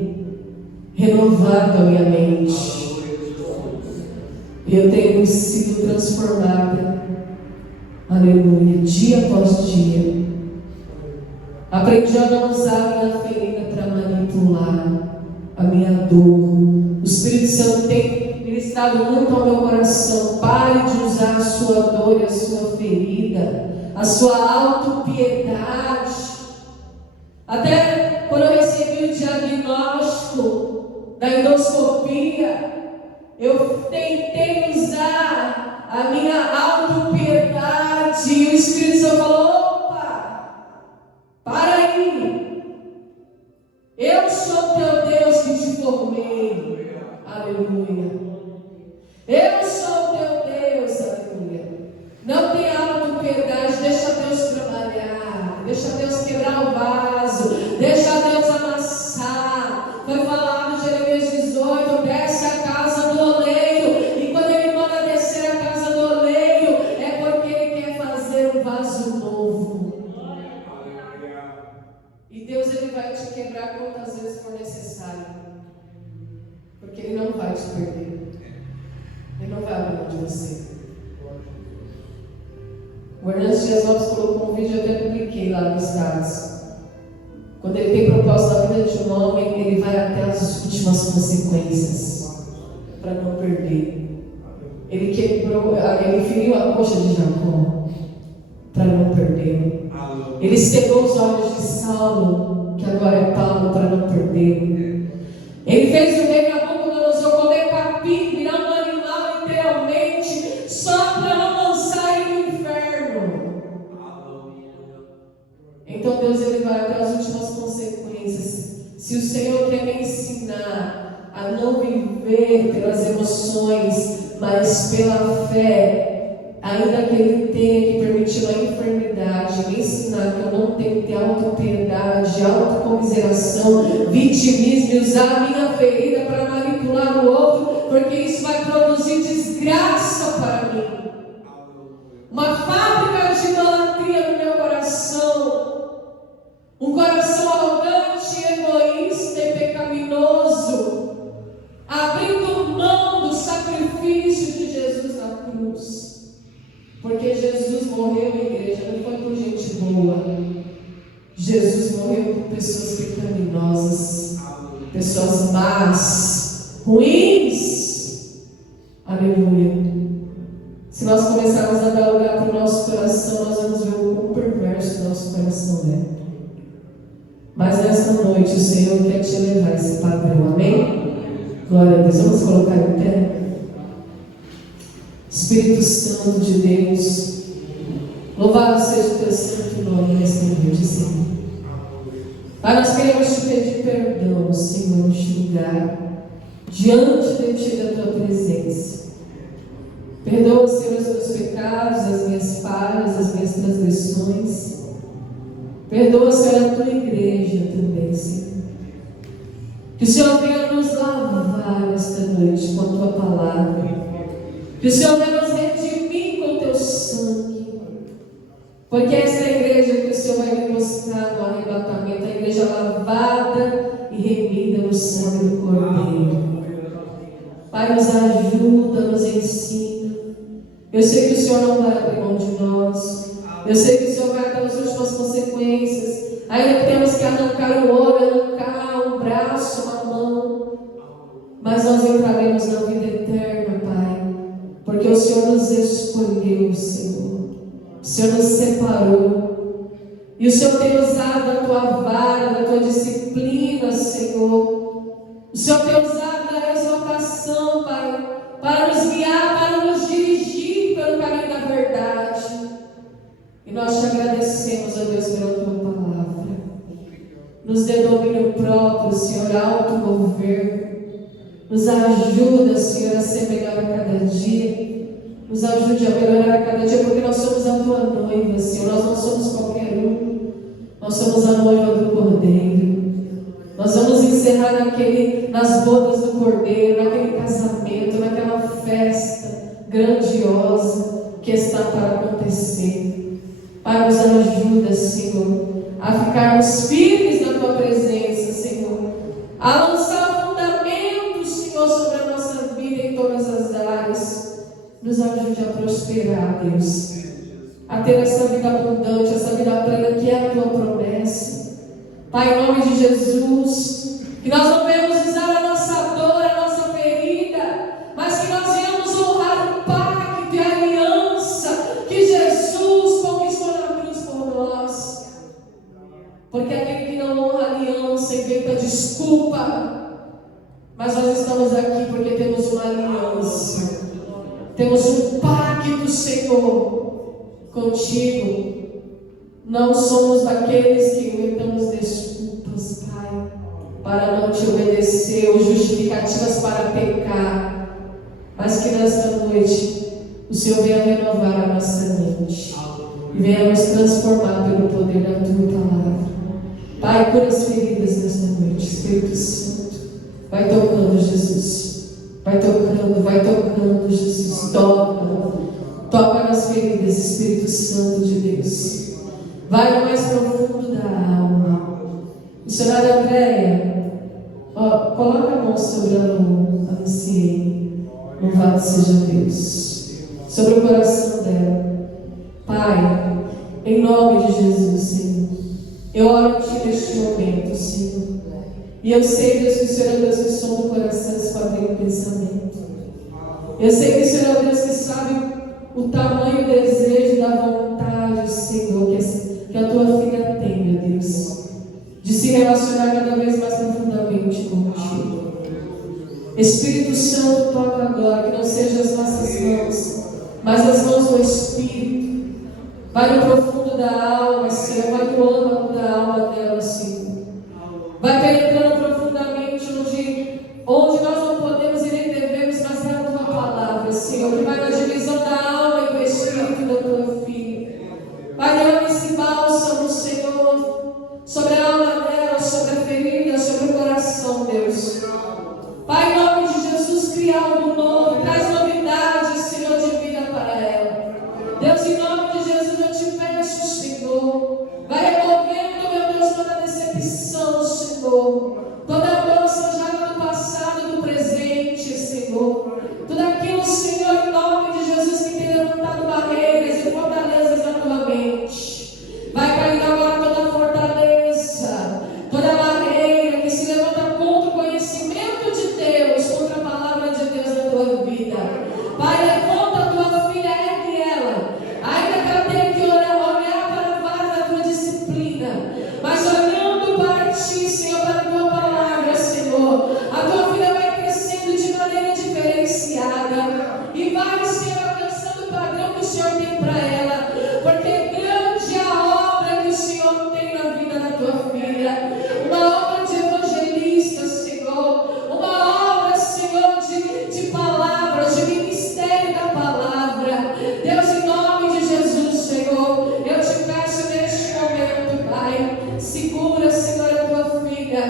renovado a minha mente. E eu tenho sido transformada, aleluia, dia após dia. Aprendi a não usar a minha ferida para manipular a minha dor. O Espírito Santo tem ministrado muito ao meu coração. Pare de usar a sua dor e a sua ferida, a sua autopiedade. Até quando eu recebi o diagnóstico da endoscopia, eu tentei usar a minha autopiedade e o Espírito Santo falou: opa, para aí, eu sou teu Deus que te formei. Aleluia. Eu autopiedade, deixa Deus trabalhar, deixa Deus quebrar o vaso, deixa Deus amassar. Foi falado em Jeremias 18, desce a casa do oleiro, e quando ele manda descer a casa do oleiro, é porque ele quer fazer um vaso novo. E Deus, ele vai te quebrar quantas vezes for necessário, porque ele não vai te perder, ele não vai abrir mão de você. O Hernandes Dias Lopes colocou um vídeo, eu até publiquei lá no status. Quando ele tem propósito na vida de um homem, ele vai até as últimas consequências para não perder. Ele quebrou, ele feriu a coxa de Jacó para não perder. Ele cegou os olhos de Saulo, que agora é Paulo, para não perder. Ele fez o rei Nabucodonosor comer capim, virar um animal literalmente, só para não lançar ele no inferno. Então Deus, ele vai até as últimas consequências. Se o Senhor quer me ensinar a não viver pelas emoções, mas pela fé, ainda que Ele tenha que permitir uma enfermidade, me ensinar que eu não tenho que ter autopiedade, autocomiseração, vitimismo e usar a minha ferida para manipular o outro, porque isso vai produzir desgraça para mim. Uma fábrica de idolatria no meu coração, um coração arrogante, egoísta e pecaminoso, abrindo mão do sacrifício de Jesus na cruz. Porque Jesus morreu, igreja, não foi por gente boa. Jesus morreu por pessoas pecaminosas, pessoas más, ruins. Aleluia. Se nós começarmos a dar lugar para o nosso coração, nós vamos ver o quão perverso o nosso coração é. Mas nessa noite o Senhor quer te levar a esse padrão, amém? Glória a Deus. Vamos colocar em pé. Espírito Santo de Deus, louvado seja o teu santo nome nesta noite, Senhor. Pai, nós queremos te pedir perdão, Senhor, neste lugar, diante de ti, da tua presença. Perdoa, Senhor, os meus pecados, as minhas falhas, as minhas transgressões. Perdoa, Senhor, a tua igreja também, Senhor. Que o Senhor venha nos lavar nesta noite com a tua palavra. Que o Senhor venha nos redimir com o teu sangue. Porque essa é a igreja que o Senhor vai me mostrar no arrebatamento, a igreja lavada e remida no sangue do Cordeiro. Pai, nos ajuda, nos ensina. Eu sei que o Senhor não vai abrir mão de nós. Eu sei que o Senhor vai até as últimas consequências. Ainda que temos que arrancar o olho, arrancar um braço, uma mão. Mas nós entraremos na vida eterna, Pai. Porque o Senhor nos escolheu, Senhor. O Senhor nos separou. E o Senhor tem usado da tua vara, da tua disciplina, Senhor. O Senhor tem usado da exortação, Pai, para nos guiar, para nos dirigir pelo caminho da verdade. E nós te agradecemos, ó Deus, pela tua palavra. Nos dê domínio próprio, Senhor, automover. Nos ajuda, Senhor, a ser melhor a cada dia. Nos ajude a melhorar a cada dia, porque nós somos a tua noiva, Senhor. Nós não somos qualquer um. Nós somos a noiva do Cordeiro. Nós vamos encerrar nas bodas do Cordeiro, naquele casamento, naquela festa grandiosa que está para acontecer. Pai, nos ajuda, Senhor, a ficarmos firmes na tua presença, Senhor. A lançar fundamentos, Senhor, sobre a nossa vida em todas as áreas. Nos ajude a prosperar, Deus. A ter essa vida abundante, essa vida plena que é a tua promessa. Pai, em nome de Jesus, que nós não venhamos usar a nossa dor, a nossa ferida, mas que nós venhamos honrar o pacto e a aliança que Jesus conquistou na cruz por nós. Porque aquele que não honra a aliança inventa desculpa. Mas nós estamos aqui porque temos uma aliança. Temos um pacto, Senhor, contigo. Não somos daqueles que inventamos desculpas, Pai, para não te obedecer, ou justificativas para pecar. Mas que nesta noite o Senhor venha renovar a nossa mente. e venha nos transformar pelo poder da Tua Palavra. Pai, cura as feridas nesta noite, Espírito Santo. Vai tocando, Jesus. Vai tocando, Jesus. Toca nas feridas, Espírito Santo de Deus. Vai no mais profundo da alma. Missionária Andréia, coloca a mão sobre a Luciene. Louvado seja Deus. Sobre o coração dela. Pai, em nome de Jesus, Senhor, eu oro por Ti neste momento, Senhor. E eu sei, Deus, que o Senhor é Deus que sonda o coração, esquadrinha o pensamento. Eu sei que o Senhor é Deus que sabe o tamanho, o desejo da vontade, Senhor, que a Tua filha tem, meu Deus, de se relacionar cada vez mais profundamente contigo. Espírito Santo, toca agora, que não sejam as nossas mãos, mas as mãos do Espírito. Vai no profundo da alma, Senhor, vai no âmago da alma dela, Senhor. Vai penetrando profundamente onde nós não podemos e nem devemos, mas é a Tua palavra, Senhor, que vai na divisão da alma e do Espírito da Tua filha. Vai derrama esse bálsamo, Senhor, sobre a alma dela, sobre a ferida, sobre o coração, Deus. Pai, em nome de Jesus, cria algo novo, traz novidade, Senhor, de vida para ela. Deus, em nome de Jesus, eu te peço, Senhor, vai removendo, meu Deus, toda decepção, Senhor, toda dor, seja do passado, do presente, Senhor, tudo aquilo, Senhor, em nome de Jesus, que tem levantado barreiras e fortalezas na tua mente. Vai caindo agora toda fortaleza, toda barreira que se levanta contra o conhecimento de Deus, contra a palavra de Deus na tua vida. Pai, levanta a tua filha, ergue ela, ainda que ela tenha que olhar para a vara da tua disciplina, mas olhando para Ti, Senhor, para a tua palavra, Senhor, a tua filha vai crescendo de maneira diferenciada e vai, Senhor, alcançando o padrão que o Senhor tem para ela, porque grande é a obra que o Senhor tem na vida da tua filha, uma obra de evangelista, Senhor, uma obra, Senhor, de palavras, de ministério da palavra. Deus, em nome de Jesus, Senhor, eu te peço neste momento, Pai, segura, Senhor, a tua filha.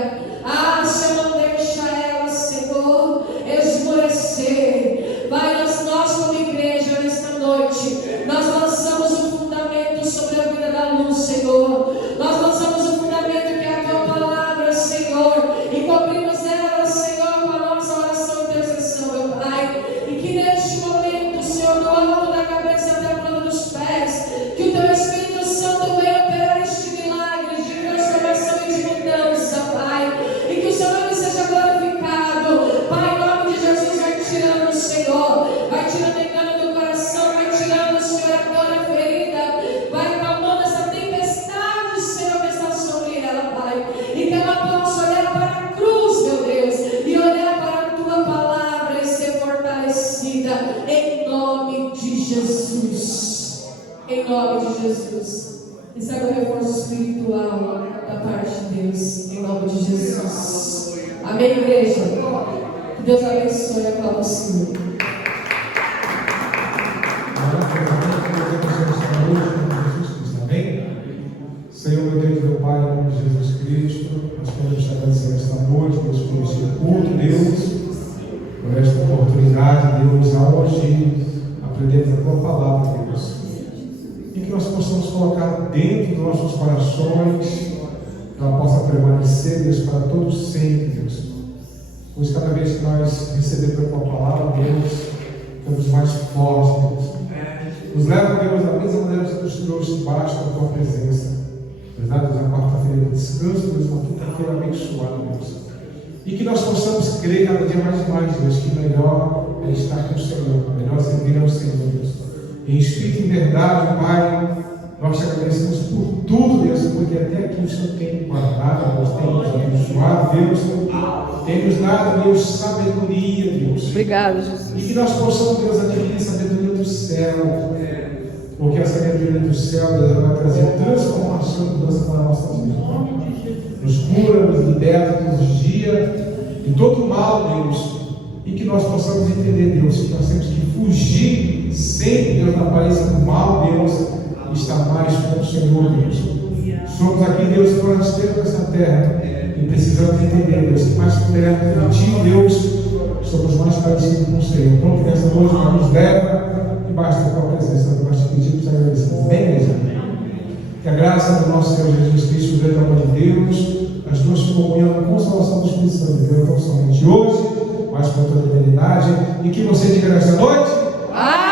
Senhor, não deixa ela, Senhor, esmorecer. Vai, nós como igreja, nesta noite, nós lançamos o fundamento sobre a vida da Luz, Senhor. Nós lançamos o fundamento que é a tua palavra, Senhor, e cobrimos ela, Senhor, com a nossa oração e intercessão, meu Pai. E que neste momento, Senhor, do alto da cabeça até a planta dos pés, que o teu Espírito Santo venha operar este milagre de transformação e de mudança, Pai. E que o seu nome seja glorificado. Pai, em nome de Jesus, vai tirando, Senhor, vai tirando engano do coração, vai tirando, Senhor, a dor, a ferida, vai acalmando essa tempestade, Senhor, que está sobre ela, Pai. E que ela possa olhar para a cruz, meu Deus, e olhar para a tua palavra e ser fortalecida, em nome de Jesus. Em nome de Jesus. Recebe o reforço espiritual da parte de Deus, em nome de Jesus. Amém, igreja? Que Deus abençoe a palavra do Senhor. Amém? Senhor, meu Deus, meu Pai, em nome de Jesus Cristo, nós queremos te agradecer esta noite, Deus, por este culto, Deus, por esta oportunidade, Deus, aonde aprendemos a tua palavra, Deus, e que nós possamos colocar dentro dos nossos corações, que ela possa permanecer, Deus, para todos sempre, Deus. Pois cada vez que nós recebemos a tua palavra, Deus, ficamos mais fortes, Deus. Nos leva, Deus, da mesma maneira que nos trouxe debaixo da tua presença. Verdade, Deus, na quarta-feira de descanso, Deus, na quinta-feira abençoada, Deus. E que nós possamos crer cada dia mais e mais, Deus, que melhor é estar com o Senhor, melhor servir ao Senhor, Deus. Em espírito e em verdade, Pai, nós te agradecemos por tudo, Deus, porque até aqui o Senhor tem guardado, Deus, tem nos abençoado, Deus, tem nos dado, Deus, sabedoria, Deus. Obrigado, Jesus. E que nós possamos, Deus, adquirir sabedoria do céu, porque a sabedoria do céu, Deus, vai trazer transformação e mudança para a nossa vida. Nos cura, nos liberta, nos guia de todo mal, Deus. E que nós possamos entender, Deus, que nós temos que fugir sempre, Deus, da aparência do mal, Deus, e estar mais com o Senhor, Deus. Somos aqui, Deus, forasteiros dessa terra e precisamos entender, Deus, que mais perto de Ti, Deus, somos mais parecidos com o Senhor. Então, que nessa noite nos leva e basta a Tua presença. Nós te pedimos e agradecemos. Amém, igreja? Que a graça do nosso Senhor Jesus Cristo, o grande amor de Deus, as duas comunhões e a consolação do Espírito Santo de Deus, não somente hoje, mas por toda a eternidade. E que você diga nesta noite: Amém!